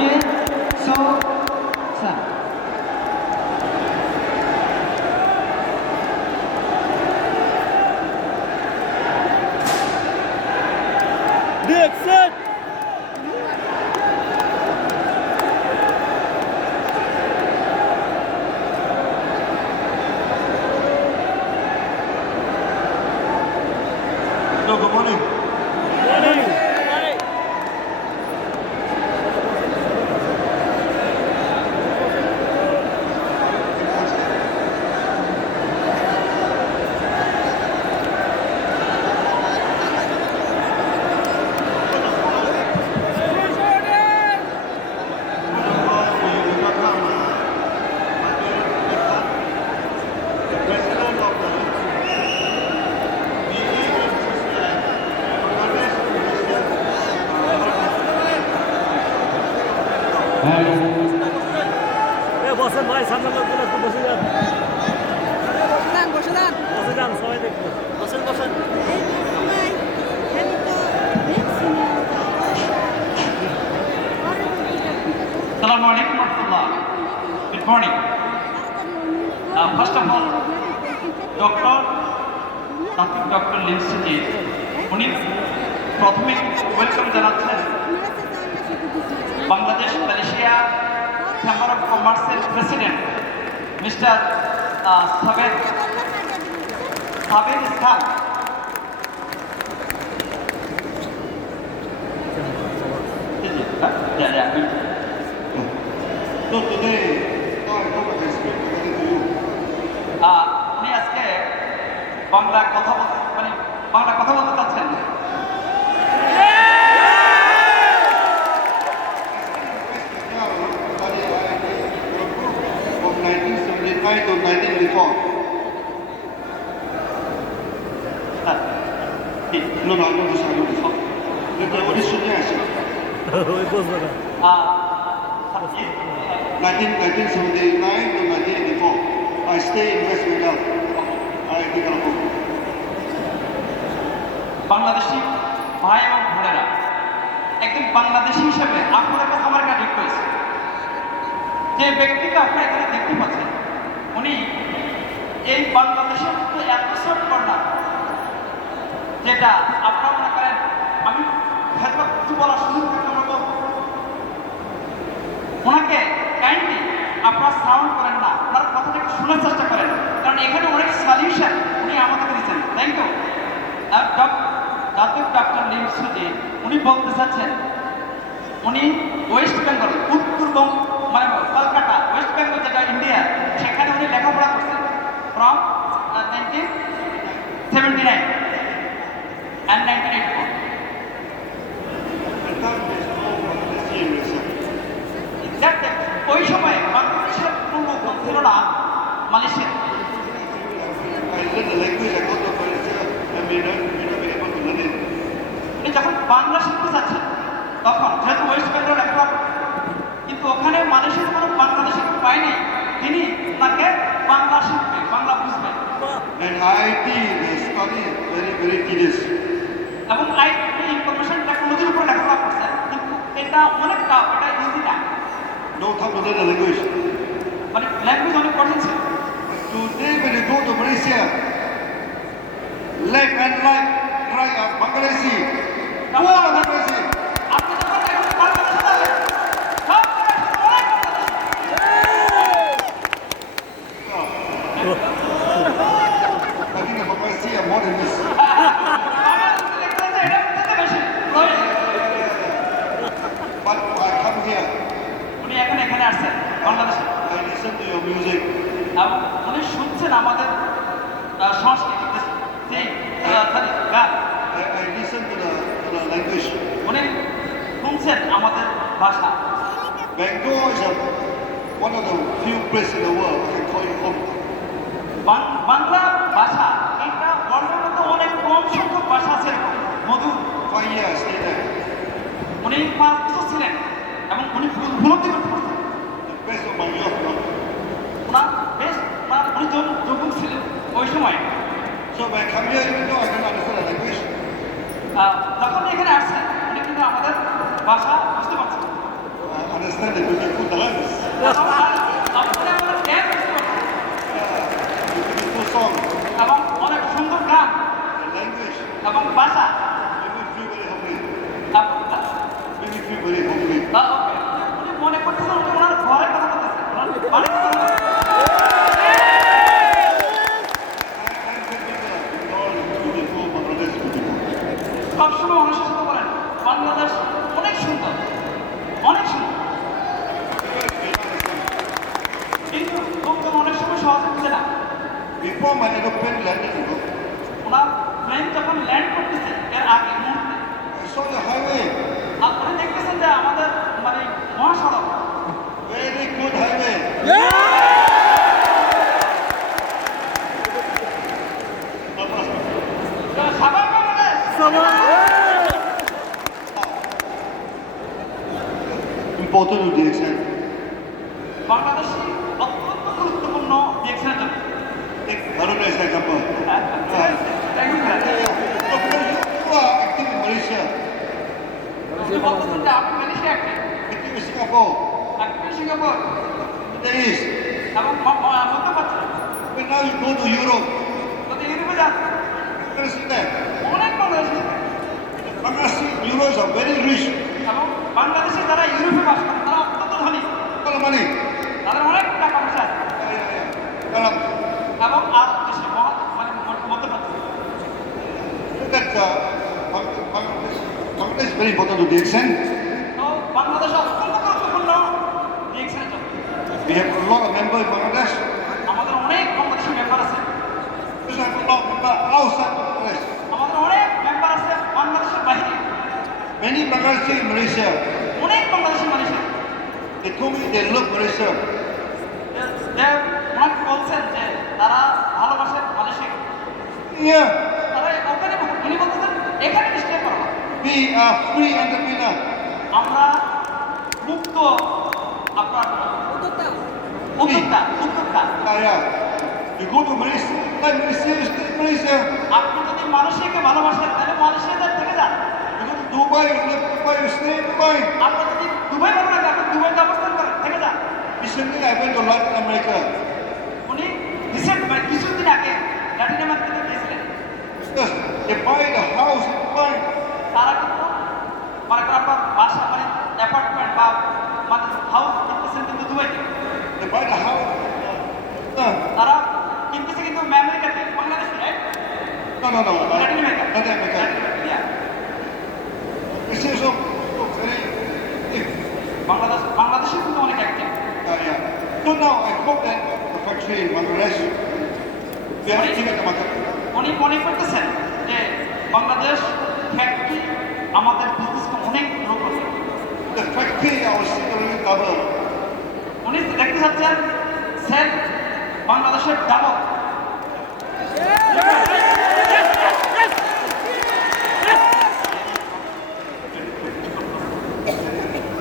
Okay, so, sir. Dixon! No, good morning. Morning! বসেন ভাই, সামনের লোকগুলো একটু বসে যান। বসে যান, সবাই দেখবো। বসেন। Assalamu alaikum warahmatullah. Good morning. First of all, Dr. লিমসিজি উনি প্রথমে ওয়েলকাম জানাচ্ছেন বাংলাদেশ মালয়েশিয়া চেম্বার অফ কমার্সের president mister Saber Ishaq. So today, I hope I can speak according to you. উনি আজকে বাংলা কথা বলতে চাচ্ছেন। From 1979 to 1984. No, I know this. What is your name? ওই বসবে না। 1979 to 1984. I stay in West Bengal. I take care of home. Bangladeshi ভাই এবং বোনেরা, একজন বাংলাদেশি হিসেবে আপনাদের কাছে আমার একটা রিকোয়েস্ট, যে ব্যক্তিকে আপনারা এখানে দেখতে পাচ্ছেন উনি এই বাংলাদেশের মধ্যে এত শর্ট কর্নার, যেটা আপনারা মনে করেন আমি হয়তো কিছু বলার সুযোগ থাকলে বলবো ওনাকে কাইন্ডলি আপনারা সাউন্ড করেন না, ওনার কথাটা একটু শোনার চেষ্টা করেন, কারণ এখানে অনেক সলিউশন উনি আমাদেরকে দিচ্ছেন। Thank you. ডক্টর লিমসুজি উনি বলতে চাচ্ছেন, উনি ওয়েস্ট বেঙ্গল উত্তরবঙ্গ মানে কলকাতা ওয়েস্ট বেঙ্গল যেটা ইন্ডিয়া, সেখানে উনি লেখাপড়া করছেন ফ্রম 1979 and 1984। এক্স্যাক্ট ওই সময় বাংলাদেশের কোনো লোক ছিল না Malaysia. I learn the language, I go to Malaysia, I may not be able to learn it. উনি যখন বাংলা শিখতে চাচ্ছেন তখন যেহেতু ওয়েস্ট বেঙ্গল লেখাপড়া, কিন্তু ওখানে মালয়েশিয়ার কোনো বাংলাদেশি পায়নি, তিনি তাকে বাংলা শিখবে, বাংলা বুঝবে। And IIT, the study is very, very tedious. এবং আইটি ইনফরমেশন টেকনোলজির উপর লেখাপড়া করছে, কিন্তু এটা অনেক টাফ, এটা ইজি না, No time to learn the language. মানে ল্যাঙ্গুয়েজ অনেক কঠিন ছিল। Today when you go to Malaysia, left and right are Bangladeshi. All are Bangladeshi. আপনি যখন এখন বাংলাদেশে যাবেন, সব জায়গায় অনেক Bangladeshi. I think the Bangladeshi are more than this. বাংলাদেশে দেখতে হচ্ছে এটা থেকে বেশি। But I come here, উনি এখন এখানে আসছেন বাংলাদেশে, I listen to your music. এবং উনি শুনছেন আমাদের সংস্কৃতি যে গান, I listen to the language. উনি শুনছেন আমাদের ভাষা। Bengal is one of the few places in the world I can call it home. Bangla ভাষা এটা ওয়ার্ল্ডের মধ্যে অনেক কম সংখ্যক ভাষা আছে এরকম মধুর। 5 years I stayed there. উনি 5 বছর ছিলেন এবং উনি উপলব্ধি করতে পারছেন The best of my youth. ওনার বেশ উনি যুবক ছিলেন ওই সময়। So when I come here, even though I don't understand the language, যখন এখানে আসছেন উনি কিন্তু আমাদের ভাষা বুঝতে পারছেন। I understand understand the beautiful dance. আপনারা আমাদের dance করতে পারেন। The beautiful song, এবং অনেক সুন্দর গান the language. এবং ভাষা Make me feel very hungry. আপনারা Make me feel very hungry. উনি মনে করতেছেন উনি ওনার ঘরের কথা বলতেছেন ওনার বাড়ির কথা বলতেছেন। I'm all beautiful, Bangladesh beautiful. সবসময় মানুষের সাথে বলেন বাংলাদেশ অনেক সুন্দর অনেক সুন্দর, কিন্তু লোকজন অনেক সময় সহজে বুঝে না। Before my aeroplane landed, you know, ওনার প্লেন যখন ল্যান্ড করতেছে এর আগে মুহূর্তে I saw the highway, আপনি দেখতেছেন যে আমাদের মানে মহাসড়ক very good highway. সাধারণ Bangladesh Important to the extent. Bangladeshi অত্যন্ত গুরুত্বপূর্ণ দেখছেন জন্য। Take Haruna as an example. Thank you, sir. You are active in Malaysia, আপনি বলতেছেন যে আপনি Malaysia active, active in Singapore, active in Singapore Middle East. এবং মধ্যপ্রাচ্য, But now you go to Europe, যদি ইউরোপে যান you can see that. অনেক বাংলাদেশি থাকে। Bangladesh, Euros are very rich. এবং বাংলাদেশে যারা ইউরোপে বাস করে তারা অত্যন্ত ধনী, A lot of money. তাদের অনেক টাকা পয়সা আছে Arab. এবং আর দেশে মানে মধ্যপ্রাচ্য। Look at Bangladesh is very important to the extent. তো বাংলাদেশ অত্যন্ত গুরুত্বপূর্ণ দেখছেন জন্য। We have a lot of members in Bangladesh. আমাদের অনেক বাংলাদেশি মেম্বার আছে, We have a lot of members outside Bangladesh. আমাদের অনেক মেম্বার আছে বাংলাদেশের বাইরে, Many Bangladeshi in Malaysia. অনেক বাংলাদেশি মানুষের They told me they love Malaysia. ওনাকে বলছেন যে তারা ভালোবাসে মালয়েশিয়া, Yeah, তারা ওখানে উনি বলতেছেন এখানে স্টে করবো, we are free entrepreneur. আমরা মুক্ত আপনার উদ্যোক্তা উদ্যোক্তা। Yeah. You go to Malaysia, like Malaysia, you stay in Malaysia. আপনি যদি মালয়েশিয়াকে ভালোবাসেন তাহলে মালয়েশিয়াতে থেকে যান। You go to Dubai, you live in Dubai, you stay in Dubai. আপনি যদি দুবাই ভালো লাগে আপনি দুবাইতে অবস্থান করেন থেকে যান। Recently, I went to Latin America. উনি রিসেন্ট মানে কিছুদিন আগে ল্যাটিন আমেরিকাতে গিয়েছিলেন। Because they buy the house in Dubai. তারা কিন্তু মনে করেন আপনার বাসা মানে অ্যাপার্টমেন্ট বা মানে হাউস কিনতেছেন কিন্তু দুবাইতে, They buy the house. তারা কিনতেছে কিন্তু আমেরিকাতে, বাংলাদেশে right, No. Latin America, Latin America. yeah. It's also very big. বাংলাদেশে কিন্তু অনেক active. Yeah. So now I hope that the factory in Bangladesh, we are active in the market. উনি মনে করতেছেন যে বাংলাদেশ ফ্যাক্টরি আমাদের বিজনেসকে অনেক গ্রো করবে। The factory, our salary double. উনি দেখতে চাচ্ছেন সেল বাংলাদেশের double.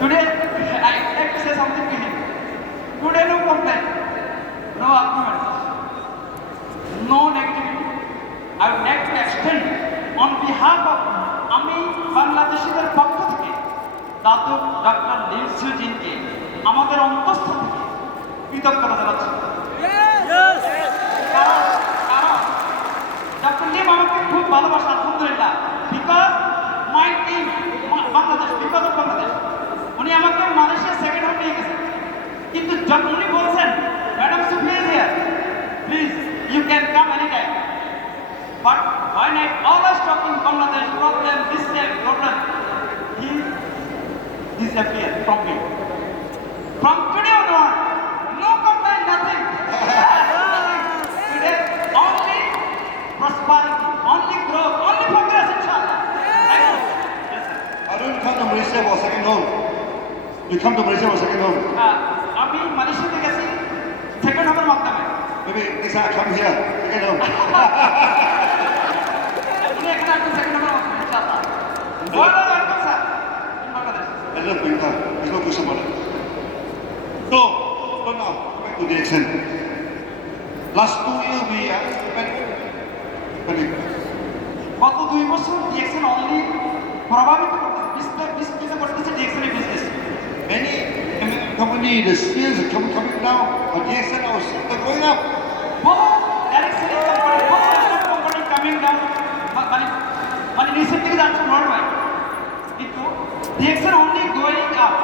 Today, I would like to say something to him. Today, no complaint, no arguments, no negativity. I would like to extend on behalf of আমি বাংলাদেশিদের পক্ষ থেকে দাদু doctor লিনসু জিনকে আমাদের অন্তঃস্থ থেকে কৃতজ্ঞতা জানাচ্ছি। কারণ ডক্টর লিম আমাকে খুব ভালোবাসে আলহামদুলিল্লাহ, because my team Bangladesh, because of Bangladesh. উনি আমাকে মালয়েশিয়া সেকেন্ড হোম নিয়ে গেছেন, কিন্তু যখন উনি বলছেন madam Sufia is here, please you can come any time, but when I always talking Bangladesh problem, this problem, he disappeared from me. From today onward, no complaint, nothing. Today, only prosperity, only growth, only progress, inshallah. Thank you. Yes, sir. I don't come to Malaysia for second home. You come to Malaysia for second home. আমি মালয়েশিয়াতে গেছি second হোমের মাধ্যমে। Maybe next time I come here, second home. উনি এখানে আসবেন second হোমের মাধ্যমে, ইনশাআল্লাহ। Welcome sir in Bangladesh. I love Bangla. There's no question about it. So now, back to the accent. Last 2 years we spending. গত 2 বছর ডিএক্সএন অনলি প্রভাবিত করতেছে, বিস্তৃত করতেছে ডিএক্সএন এর business. Many the sales are coming down, but DXN was they're going up. बहुत direct selling company बहुत company coming down মানে নিচের দিকে যাচ্ছে ওয়ার্ল্ড ওয়াইড কিন্তু ডিএক্সএল অনলি গোয়িং আপ